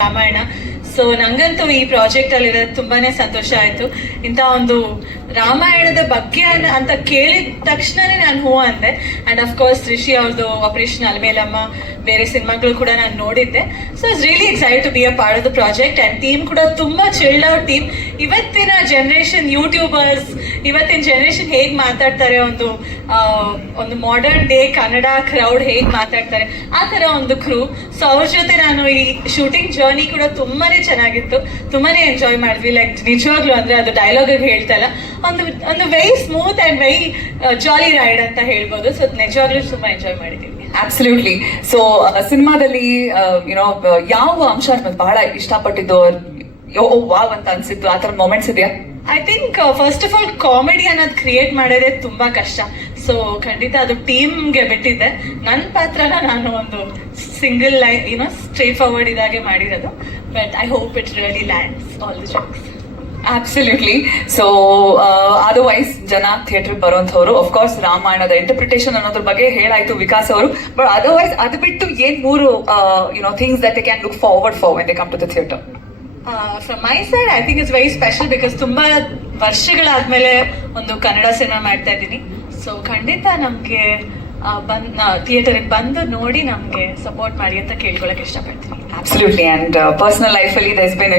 Ramayana so ನಂಗಂತೂ ಈ project ಅಲ್ಲಿ ತುಂಬಾನೇ ಸಂತೋಷ ಆಯ್ತು. ಇಂಥ ಒಂದು ರಾಮಾಯಣದ ಬಗ್ಗೆ ಅಂತ ಕೇಳಿದ ತಕ್ಷಣನೇ ನಾನು ಹೂ ಅಂದೆ. ಅಂಡ್ ಅಫ್ ಕೋರ್ಸ್ ರಿಷಿ ಅವ್ರದ್ದು ಆಪರೇಷನ್ ಅಲ್ಮೇಲಮ್ಮ ಬೇರೆ ಸಿನಿಮಾಗಳು ಕೂಡ ನಾನು ನೋಡಿದ್ದೆ. So it's really excite to be a part of the project and team ಕೂಡ ತುಂಬಾ ಚಿಲ್ಡ್ ಔಟ್ ಟೀಮ್ ಇವತ್ತಿನ ಜನರೇಷನ್ ಯೂಟ್ಯೂಬರ್ಸ್ ಇವತ್ತಿನ ಜನರೇಷನ್ ಹೇಗೆ ಮಾತಾಡ್ತಾರೆ ಒಂದು ಒಂದು ಮಾಡರ್ನ್ ಡೇ ಕನ್ನಡ ಕ್ರೌಡ್ ಹೇಗೆ ಮಾತಾಡ್ತಾರೆ, ಆ ತರ ಒಂದು ಕ್ರೂ ಸೊ ಅವ್ರ ಜೊತೆ ನಾನು ಈ ಶೂಟಿಂಗ್ ಜರ್ನಿ ಕೂಡ ತುಂಬಾನೇ ಚೆನ್ನಾಗಿತ್ತು. ತುಂಬಾನೇ ಎಂಜಾಯ್ ಮಾಡಿದ್ವಿ. ಲೈಕ್ ನಿಜವಾಗ್ಲೂ ಅಂದ್ರೆ ಅದು ಡೈಲಾಗ್ ಹೇಳ್ತಾ ಇಲ್ಲ ಒಂದು ಒಂದು very smooth and very jolly ride ಅಂತ ಹೇಳ್ಬೋದು. ಸೊ ನಿಜವಾಗ್ಲೂ ತುಂಬಾ ಎಂಜಾಯ್ ಮಾಡಿದ್ದೀವಿ. ಅಬ್ಸಲ್ಯೂಟ್ಲಿ ಸೊ ಸಿನಿಮಾದಲ್ಲಿ ಯುನೋ ಯಾವ ಅಂಶ ನಿಮಗೆ ಬಹಳ ಇಷ್ಟಪಟ್ಟಿದ್ದು? ಯೋ ವಾವ್ ಅಂತ ಅನ್ಸಿತ್ತು. ಆ ಥರ ಮೊಮೆಂಟ್ಸ್ ಇದೆಯಾ? I think first of all comedy ಅನ್ನೋದು ಕ್ರಿಯೇಟ್ ಮಾಡೋದೇ ತುಂಬಾ ಕಷ್ಟ. ಸೊ ಖಂಡಿತ ಅದು ಟೀಮ್ಗೆ ಬಿಟ್ಟಿದ್ದೆ. ನನ್ನ ಪಾತ್ರನ ನಾನು ಒಂದು ಸಿಂಗಲ್ ಲೈನ್ ಏನೋ ಸ್ಟ್ರೇಟ್ ಫಾರ್ವರ್ಡ್ ಇದಾಗೆ ಮಾಡಿರೋದು. But I hope it really lands all the jokes absolutely so otherwise ಜನ ಥಿಯೇಟರ್ ಬರುವಂಥವ್ರು ಕೋರ್ಸ್ ರಾಮಾಯಣದ ಇಂಟರ್ಪ್ರಿಟೇಷನ್ ಅನ್ನೋದ್ರ ಬಗ್ಗೆ ಹೇಳಾಯ್ತು ವಿಕಾಸ್ ಅವರು ಬಟ್ ಅದರ್ವೈಸ್ ಅದು ಬಿಟ್ಟು ಏನ್ ಮೂರು you know things that they can look forward for when they come to the theatre from my side I think it's very special because ತುಂಬಾ ವರ್ಷಗಳಾದ್ಮೇಲೆ ಒಂದು ಕನ್ನಡ ಸಿನಿಮಾ ಮಾಡ್ತಾ ಇದ್ದೀನಿ. ಸೊ ಖಂಡಿತ ನಮಗೆ ಬಂದ್ ಥಿಯೇಟರ್ಗೆ ಬಂದು ನೋಡಿ ನಮಗೆ ಸಪೋರ್ಟ್ ಮಾಡಿ ಅಂತ ಕೇಳ್ಕೊಳಕ್ಕೆ ಇಷ್ಟಪಡ್ತೀನಿ. ಅಬ್ಸಲ್ಯೂಟ್ಲಿ ಅಂಡ್ ಪರ್ಸನಲ್ ಲೈಫಲ್ಲಿ ದಸ್ ಬಿನ್